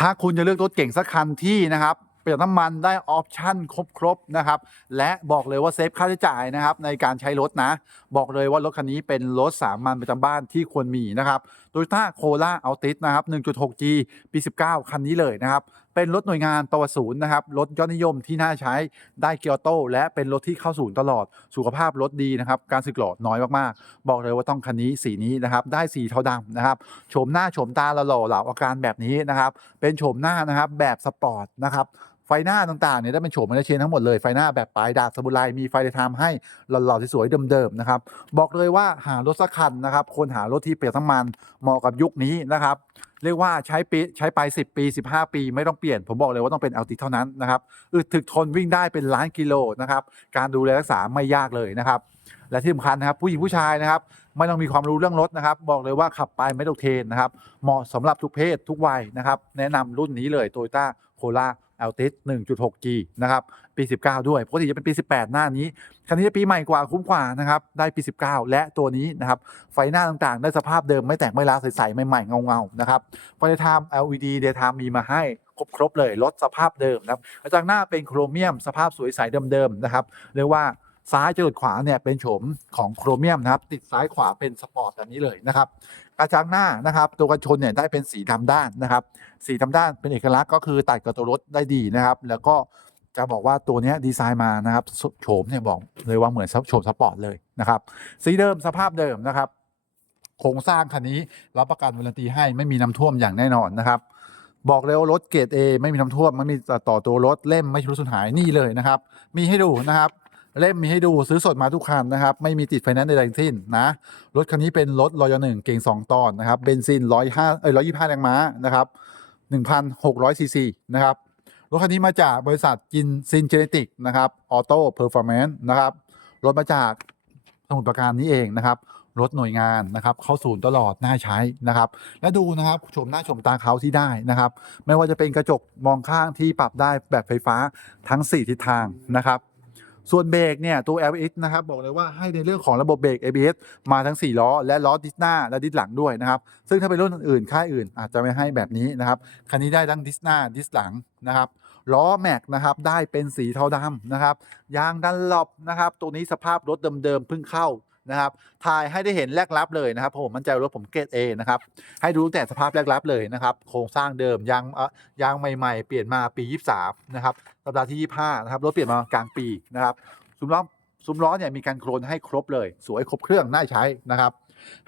ถ้าคุณจะเลือกรถเก่งสักคันที่นะครับประหยัดน้ำมันได้ออปชั่นครบๆนะครับ และบอกเลยว่าเซฟค่าใช้จ่ายนะครับในการใช้รถนะ บอกเลยว่ารถคันนี้เป็นรถสามัญประจำบ้านที่ควรมีนะครับ โตโยต้าโคล่าอัลติสนะครับ 1.6G ปี 19 คันนี้เลยนะครับ เป็นรถหน่วยงานประวัติศูนย์นะครับ รถยอดนิยมที่น่าใช้ได้เกียร์โต้และเป็นรถที่เข้าศูนย์ตลอด สุขภาพรถดีนะครับ การสึกหรอน้อยมากๆ บอกเลยว่าต้องคันนี้สีนี้นะครับ ได้สีเทาดำนะครับ โฉมหน้าโฉมตาหล่อเหลาอาการแบบนี้นะครับ เป็นโฉมหน้านะครับแบบสปอร์ตนะครับ ฟหน้าต่างๆเนี่ยได้เป็นโฉมมาเลเชนทั้งหมดเลยไฟหน้าแบบปลายดาบสมุไรมีไฟไทามให้หล่อๆสวยๆเดิมๆนะครับบอกเลยว่าหารถสักคันนะครับควรหารถที่เปรียบน้ำมันเหมาะกับยุคนี้นะครับเรียกว่าใช้ปีใช้ไป 10 ปี 15 ปี ไม่ต้องเปลี่ยน ผมบอกเลยว่าต้องเป็น LT เท่านั้นนะครับอึดถึกทนวิ่งได้เป็นล้านกิโลนะครับการดูแลรักษาไม่ยากเลยนะครับและที่สำคัญนะครับผู้หญิงผู้ชายนะครับไม่ต้องมีความรู้เรื่องรถนะครับ บอกเลยว่าขับไปไม่ต้องเทนนะครับเหมาะสำหรับทุกเพศทุกวัยนะครับแนะนำรุ่นนี้เลย Toyota Corolla Altis 1.6G นะครับปี 19 ด้วยปกติจะเป็นปี 18 หน้านี้ คันนี้จะปีใหม่กว่าคุ้มกว่านะครับได้ปี 19 และตัวนี้นะครับไฟหน้าต่างๆ ได้สภาพเดิมไม่แตกไม่ล้าวใสๆใหม่ๆ เงาๆนะครับไฟไทม์ LED Daytime มีมาให้ครบๆเลยลดสภาพเดิมนะครับกระจังหน้าเป็นโครเมียมสภาพสวยใสเดิมๆนะครับเรียกว่า ซ้ายจรดขวาเนี่ยเป็นโฉมของโครเมียมนะครับ ติดซ้ายขวาเป็นสปอร์ตแบบนี้เลยนะครับ กระจังหน้านะครับ ตัวกันชนเนี่ยได้เป็นสีดำด้านนะครับ สีดำด้านเป็นเอกลักษณ์ก็คือตัดกับตัวรถได้ดีนะครับ แล้วก็จะบอกว่าตัวนี้ดีไซน์มานะครับโฉมเนี่ยบอกเลยว่าเหมือนโฉมสปอร์ตเลยนะครับ สีเดิมสภาพเดิมนะครับ โครงสร้างคันนี้รับประกันวารันตีให้ไม่มีน้ำท่วมอย่างแน่นอนนะครับบอกเลยว่ารถเกรด A ไม่มีน้ำท่วมไม่มีต่อตัวรถเล่มไม่ชำรุดสูญหายนี่เลยนะครับ มีให้ดูนะครับ เล่มมีให้ดูซื้อสดมาทุกคันนะครับ ไม่มีติดไฟแนนซ์ใดๆทั้งสิ้นนะ รถคันนี้เป็นรถรอยหนึ่งเก่ง2ตอนนะครับเบนซิน105เอ้ย125แรงม้านะครับ1,600ซีซีนะครับรถคันนี้มาจากบริษัทจินซินเจเนติกนะครับออโต้เพอร์ฟอร์แมนซ์นะครับรถมาจากสมุทรปราการนี้เองนะครับรถหน่วยงานนะครับเข้าศูนย์ตลอดน่าใช้นะครับ และดูนะครับชมหน้าชมตาเขาที่ได้นะครับ ไม่ว่าจะเป็นกระจกมองข้างที่ปรับได้แบบไฟฟ้าทั้ง 4 ทิศทางนะครับ ส่วนเบรกเนี่ยตัว LX นะครับบอกเลยว่าให้ในเรื่องของระบบเบรก ABS มาทั้ง 4 ล้อ และล้อดิสหน้าและดิสหลังด้วยนะครับ ซึ่งถ้าเป็นรุ่นอื่นค่ายอื่น อาจจะไม่ให้แบบนี้นะครับ คันนี้ได้ทั้งดิสหน้าดิสหลังนะครับล้อแม็กนะครับได้เป็นสีเทาดำนะครับยางดันหลบนะครับตัวนี้สภาพรถเดิมๆเพิ่งเข้า นะครับถ่ายให้ได้เห็นแรกรับเลยนะครับเพราะผมมั่นใจว่ารถผมเกรดเอนะครับให้ดูแต่สภาพแรกรับเลยนะครับโครงสร้างเดิมยางยางใหม่ๆ เปลี่ยนมาปี 23 นะครับสัปดาห์ที่ 25 นะครับรถเปลี่ยนมากลางปีนะครับซุ้มล้อซุ้มล้อเนี่ยมีการโครนให้ครบเลย สวยครบเครื่องน่าใช้นะครับ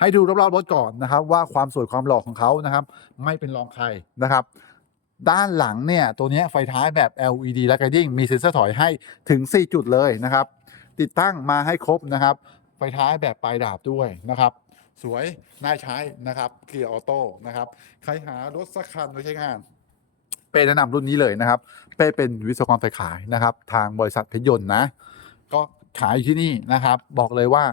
ให้ดูรอบๆรถก่อนนะครับ ว่าความสวยความหล่อของเขานะครับ ไม่เป็นรองใครนะครับด้านหลังเนี่ยตัวนี้ไฟท้ายแบบ LED และ guiding มีเซ็นเซอร์ถอยให้ถึง 4 จุดเลยนะครับ ติดตั้งมาให้ครบนะครับ ไฟท้ายแบบปลายดาบด้วยนะครับ สวยน่าใช้นะครับเกียร์ออโต้นะครับ ใครหารถสักคันไว้ใช้งาน เป้แนะนำรุ่นนี้เลยนะครับ เป้เป็นวิศวกรไฟขายนะครับ ทางบริษัทเพชรยนต์นะ ก็ขายอยู่ที่นี่นะครับ บอกเลยว่า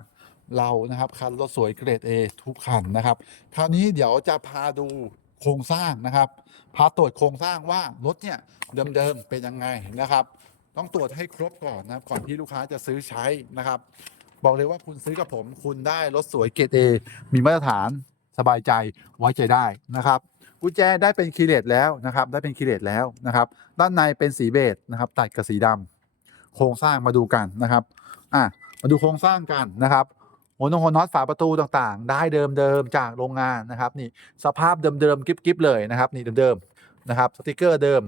เรานะครับคันรถสวยเกรด A ทุกคันนะครับ คราวนี้เดี๋ยวจะพาดูโครงสร้างนะครับ พาตรวจโครงสร้างว่ารถเนี่ยเดิมๆเป็นยังไงนะครับ ต้องตรวจให้ครบก่อนนะครับ ก่อนที่ลูกค้าจะซื้อใช้นะครับ บอกเลยว่าคุณซื้อกับผม คุณได้รถสวยเกรด A มีมาตรฐานสบายใจไว้ใจได้นะครับกุญแจได้เป็นคีเลสแล้วนะครับ ได้เป็นคีเลสแล้วนะครับ ด้านในเป็นสีเบจนะครับ ตัดกับสีดำโครงสร้างมาดูกันนะครับอะมาดูโครงสร้างกันนะครับหัวนงหัวน็อตฝาประตูต่างๆ ได้เดิมๆจากโรงงานนะครับ นี่สภาพเดิมๆกิ๊บๆเลยนะครับ นี่เดิมๆนะครับสติกเกอร์เดิม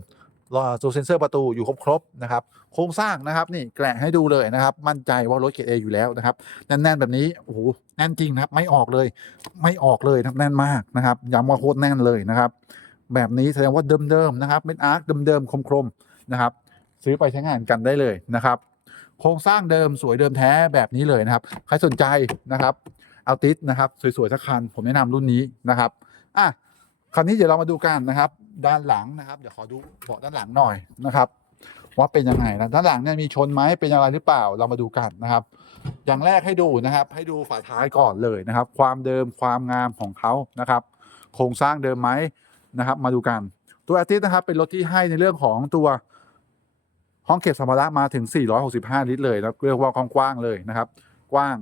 ตัวเซ็นเซอร์ประตูอยู่ครบๆนะครับโครงสร้างนะครับนี่แกะให้ดูเลยนะครับมั่นใจว่ารถเกรดเออยู่แล้วนะครับแน่นๆแบบนี้โอ้โหแน่นจริงนะครับไม่ออกเลยไม่ออกเลยนะแน่นมากนะครับย้ำว่าโคตรแน่นเลยนะครับแบบนี้แสดงว่าเดิมๆนะครับเป็นอาร์คเดิมๆคมๆนะครับซื้อไปใช้งานกันได้เลยนะครับโครงสร้างเดิมสวยเดิมแท้แบบนี้เลยนะครับใครสนใจนะครับเอาติสนะครับสวยๆสักคันผมแนะนำรุ่นนี้นะครับอะ คราวนี้เดี๋ยวเรามาดูกันนะครับ ด้านหลังนะครับ เดี๋ยวขอดูเบาะด้านหลังหน่อยนะครับ ว่าเป็นยังไงนะด้านหลังเนี่ยมีชนไหมเป็นอย่างไรหรือเปล่าเรามาดูกันนะครับ อย่างแรกให้ดูนะครับ ให้ดูฝาท้ายก่อนเลยนะครับ ความเดิมความงามของเขานะครับ โครงสร้างเดิมไหมนะครับ มาดูกัน ตัวอาทิตย์นะครับเป็นรถที่ให้ในเรื่องของตัวห้องเก็บสัมภาระมาถึง 465 ลิตรเลยนะเรียกว่ากว้างๆเลยนะครับ กว้าง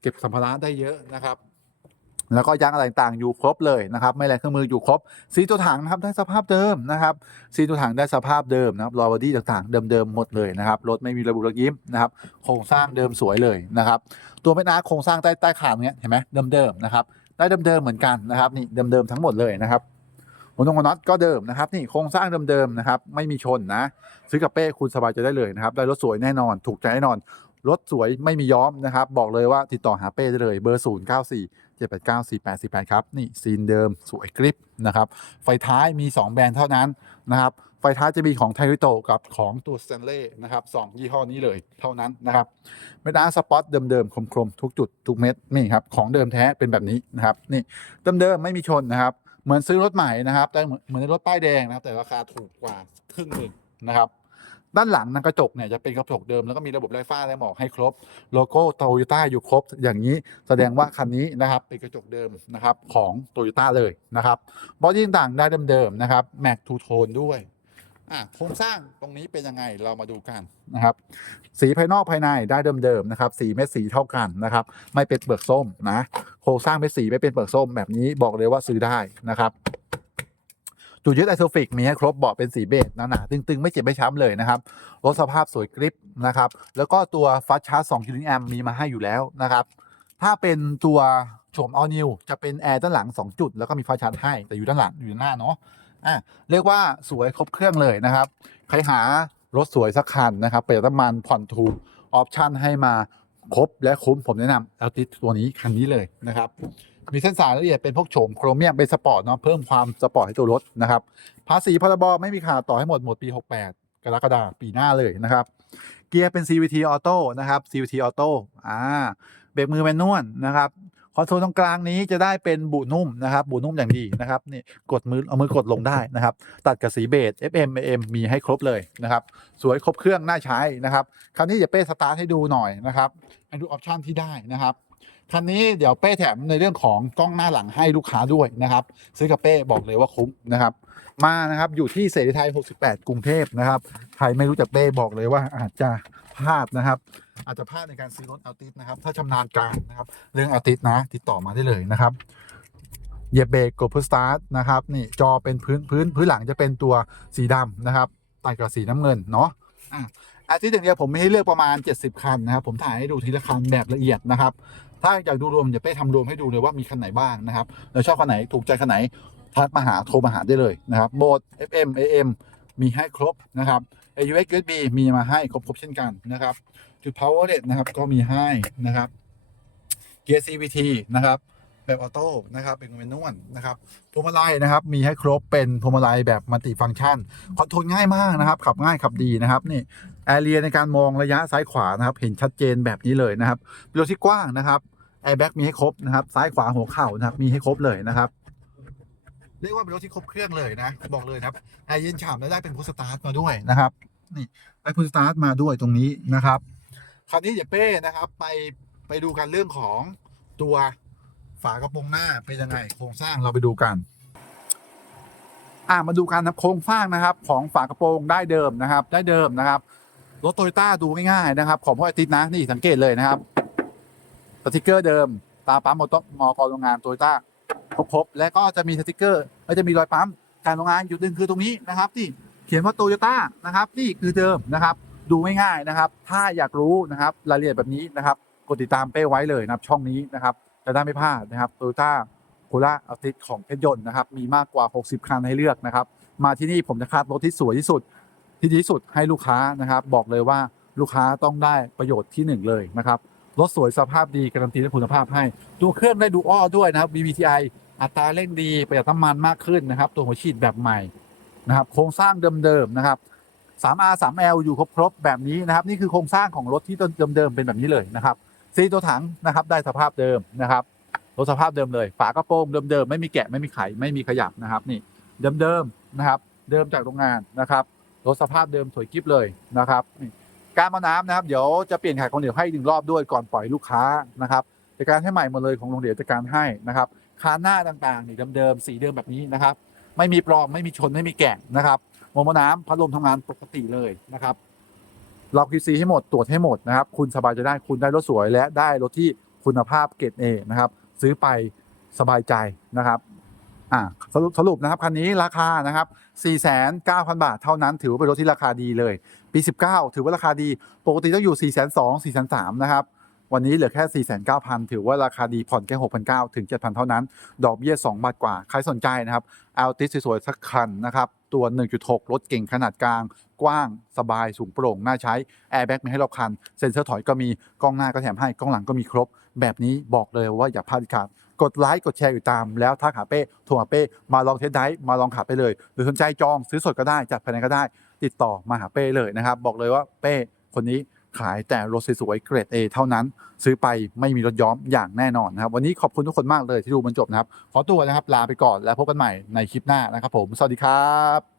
เก็บสัมภาระได้เยอะนะครับ แล้วก็ยางอะไรต่างอยู่ครบเลยนะครับไม่แรงเครื่องมืออยู่ครบสีตัวถังนะครับได้สภาพเดิมนะครับสีตัวถังได้สภาพเดิมนะครับรอยบอดี้ต่างๆเดิมๆหมดเลยนะครับรถไม่มีระบุรอยยิ้มนะครับโครงสร้างเดิมสวยเลยนะครับตัวเม็ดอาร์โครงสร้างใต้ใต้คาเนี้ยเห็นไหมเดิมๆนะครับได้เดิมๆเหมือนกันนะครับนี่เดิมๆทั้งหมดเลยนะครับหัวตรงน็อตก็เดิมนะครับนี่โครงสร้างเดิมๆนะครับไม่มีชนนะซื้อกับเป้คุณสบายใจได้เลยนะครับได้รถสวยแน่นอน ถูกใจแน่นอนรถสวยไม่มีย้อมนะครับบอกเลยว่าติดต่อหาเป้ได้เลยเบอร์ 0 9 4 7 8 9 4 8 4 8 ครับ นี่ซีนเดิมสวยกริปนะครับ ไฟท้ายมี 2 แบรนด์เท่านั้นนะครับ ไฟท้ายจะมีของไทริโตกับของตัวสแตนเล่นะครับสองยี่ห้อนี้เลยเท่านั้นนะครับเม็ดอาสปอตเดิมๆ คมๆ ทุกจุด ทุกเม็ดนี่ครับ ของเดิมแท้เป็นแบบนี้นะครับ นี่เดิมๆ ไม่มีชนนะครับ เหมือนซื้อรถใหม่นะครับได้เหมือนเหมือนในรถป้ายแดงนะครับ แต่ราคาถูกกว่าครึ่งหนึ่งนะครับ ด้านหลังนะกระจกเนี่ยจะเป็นกระจกเดิมแล้วก็มีระบบไร้ฟ้าและหมอกให้ครบ โลโก้โตโยต้าอยู่ครบ อย่างนี้แสดงว่าคันนี้นะครับเป็นกระจกเดิมนะครับของโตโยต้าเลยนะครับบอดี้ต่างได้เดิมๆนะครับแม็กทูโทนด้วยอะโครงสร้างตรงนี้เป็นยังไงเรามาดูกันนะครับ สีภายนอกภายในได้เดิมๆนะครับ สีเม็ดสีเท่ากันนะครับ ไม่เป็นเปลือกส้มนะโครงสร้างเม็ดสีไม่เป็นเปลือกส้มแบบนี้บอกเลยว่าซื้อได้นะครับ จุดยึดไอโซฟิกมีให้ครบเบาะเป็นสีเบจหนาๆตึงๆ ไม่เจ็บไม่ช้ำเลยนะครับรถสภาพสวยกริปนะครับ แล้วก็ตัวฟัสชาร์จ2กิโลแอมมีมาให้อยู่แล้วนะครับ ถ้าเป็นตัวโฉม all new จะเป็นแอร์ด้านหลัง 2 จุด แล้วก็มีฟ้าชาร์จให้แต่อยู่ด้านหลังอยู่ด้านหน้าเนาะอะเรียกว่าสวยครบเครื่องเลยนะครับใครหารถสวยสักคันนะครับประหยัดน้ำมันผ่อนถูกออปชั่นให้มาครบและคุ้มผมแนะนำเอาติดตัวนี้คันนี้เลยนะครับ มีเส้นสายละเอียดเป็นพวกโฉมโครเมียมเป็นสปอร์ตเนาะเพิ่มความสปอร์ตให้ตัวรถนะครับ ภาษีพรบไม่มีขาดต่อให้หมดหมดปี 68 กรกฎาคมปีหน้าเลยนะครับ เกียร์เป็น CVT Auto นะครับ CVT Auto อ่าเบรกมือแมนนวลนะครับคอนโซลตรงกลางนี้จะได้เป็นบุนุ่มนะครับ บุนุ่มอย่างดีนะครับนี่กดมือเอามือกดลงได้นะครับ ตัดกับสีเบจ FM AM มีให้ครบเลยนะครับ สวยครบเครื่องน่าใช้นะครับ คราวนี้เดี๋ยวเป้สตาร์ทให้ดูหน่อยนะครับให้ดูออปชันที่ได้นะครับ คันนี้เดี๋ยวเป้แถมในเรื่องของกล้องหน้าหลังให้ลูกค้าด้วยนะครับ ซื้อกับเป้บอกเลยว่าคุ้มนะครับ มานะครับอยู่ที่เสรีไทย 68 กรุงเทพนะครับใครไม่รู้จักเป้บอกเลยว่าอาจจะพลาดนะครับ อาจจะพลาดในการซื้อรถอัลติสนะครับ ถ้าชำนาญการนะครับ เรื่องอัลติสนะ ติดต่อมาได้เลยนะครับเหยียบเบรกกดพุชสตาร์ทนะครับนี่จอเป็นพื้นพื้นพื้นหลังจะเป็นตัวสีดำนะครับตัดกับสีน้ำเงินเนาะอะอาทิตย์อย่างเดียวผมไม่ให้เลือกประมาณ 70 คันนะครับ ผมถ่ายให้ดูทีละคันแบบละเอียดนะครับ ถ้าอยากดูรวมจะไปทำรวมให้ดูเลยว่ามีคันไหนบ้างนะครับแล้วชอบคันไหนถูกใจคันไหนทักมาหาโทรมาหาได้เลยนะครับโหมด FM AM มีให้ครบนะครับ AUX USB มีมาให้ครบครบเช่นกันนะครับ จุด power outlet นะครับก็มีให้นะครับเกียร์ CVT นะครับแบบออโต้นะครับเป็นเมนวลนะครับพวงมาลัยนะครับ มีให้ครบเป็นพวงมาลัยแบบมัลติฟังก์ชันคอนโทรลง่ายมากนะครับ ขับง่ายขับดีนะครับนี่แอเรียในการมองระยะซ้ายขวานะครับ เห็นชัดเจนแบบนี้เลยนะครับเป็นรถที่กว้างนะครับ แอร์แบ็กมีให้ครบนะครับ ซ้ายขวาหัวเข่านะครับ มีให้ครบเลยนะครับ เรียกว่าเป็นรถที่ครบเครื่องเลยนะ บอกเลยครับแอร์เย็นฉ่ำและได้เป็นพุทสตาร์ทมาด้วยนะครับ นี่ได้พุทสตาร์ทมาด้วยตรงนี้นะครับ คราวนี้เดี๋ยวเป้นะครับ ไปไปดูกันเรื่องของตัวฝากระโปรงหน้าเป็นยังไงโครงสร้างเราไปดูกัน อ่ามาดูกันนะครับโครงสร้างนะครับ ของฝากระโปรงได้เดิมนะครับ ได้เดิมนะครับรถโตโยต้าดูง่ายๆนะครับ ของพ่อไอติดนะนี่สังเกตเลยนะครับ สติกเกอร์เดิมตาปั๊มมอเตอร์มอกรโรงงานโตโยต้าครบๆและก็จะมีสติกเกอร์และจะมีรอยปั๊มการโรงงานอยู่ดึงคือตรงนี้นะครับ ที่เขียนว่าโตโยต้านะครับนี่คือเดิมนะครับ ดูง่ายๆนะครับ ถ้าอยากรู้นะครับรายละเอียดแบบนี้นะครับกดติดตามเป้ไว้เลยนะครับช่องนี้นะครับจะได้ไม่พลาดนะครับโตโยต้าโคล่าอัลติสของเพชรยนต์นะครับมีมากกว่า 60 คันให้เลือกนะครับ มาที่นี่ผมจะคัดรถที่สวยที่สุดที่ดีที่สุดให้ลูกค้านะครับ บอกเลยว่าลูกค้าต้องได้ประโยชน์ที่หนึ่งเลยนะครับ รถสวยสภาพดีการันตีและคุณภาพให้ตัวเครื่องได้ดูอ้อด้วยนะครับ BBTI อัตราเร่งดีประหยัดน้ำมันมากขึ้นนะครับ ตัวหัวฉีดแบบใหม่นะครับโครงสร้างเดิมๆนะครับ 3R 3L อยู่ครบๆแบบนี้นะครับ นี่คือโครงสร้างของรถที่เดิมๆเป็นแบบนี้เลยนะครับซีตัวถังนะครับได้สภาพเดิมนะครับรถสภาพเดิมเลย ฝากระโปรงเดิมๆไม่มีแกะไม่มีไขไม่มีขยับนะครับ นี่เดิมๆนะครับ เดิมจากโรงงานนะครับรถสภาพเดิมสวยกิ๊บเลยนะครับนี่ การมาน้ำนะครับ เดี๋ยวจะเปลี่ยนไข่ของเหลวให้หนึ่งรอบด้วยก่อนปล่อยลูกค้านะครับจัดการให้ใหม่หมดเลยของโรงเหลวจัดการให้นะครับคานหน้าต่างๆนี่เดิมๆสีเดิมแบบนี้นะครับ ไม่มีปลอมไม่มีชนไม่มีแกะนะครับมมน้ำพัดลมทำงานปกติเลยนะครับล็อก QC ให้หมดตรวจให้หมดนะครับ คุณสบายใจได้คุณได้รถสวยและได้รถที่คุณภาพเกรดเอนะครับ ซื้อไปสบายใจนะครับอ่าสรุปสรุปนะครับคันนี้ราคานะครับ 4,900บาทเท่านั้นถือว่าเป็นรถที่ราคาดีเลย ปี 19 ถือว่าราคาดี ปกติต้องอยู่ 4,200 4,300นะครับ วันนี้เหลือแค่ 4,900 ถือว่าราคาดีผ่อนแค่6,900 ถึง 7,000 เท่านั้น ดอกเบี้ย 2 บาทกว่า ใครสนใจนะครับเอาติสสวยๆสักคันนะครับ ตัว 1.6 รถเก่งขนาดกลาง กว้าง สบาย สูงโปร่ง น่าใช้ แอร์แบ็กมีให้รอบคัน เซ็นเซอร์ถอยก็มี กล้องหน้าก็แถมให้ กล้องหลังก็มีครบ แบบนี้บอกเลยว่าอย่าพลาดขาดกดไลค์กดแชร์อยู่ตามแล้วถ้าหาเป้โทรหาเป้มาลองเทสไดร์มาลองขับไปเลย หรือสนใจจองซื้อสดก็ได้จัดภายในก็ได้ ติดต่อมาหาเป้เลยนะครับ บอกเลยว่าเป้คนนี้ขายแต่รถสวยๆเกรด A เท่านั้น ซื้อไปไม่มีรถย้อมอย่างแน่นอนนะครับ วันนี้ขอบคุณทุกคนมากเลยที่ดูมันจบนะครับ ขอตัวนะครับลาไปก่อนแล้วพบกันใหม่ในคลิปหน้านะครับผม สวัสดีครับ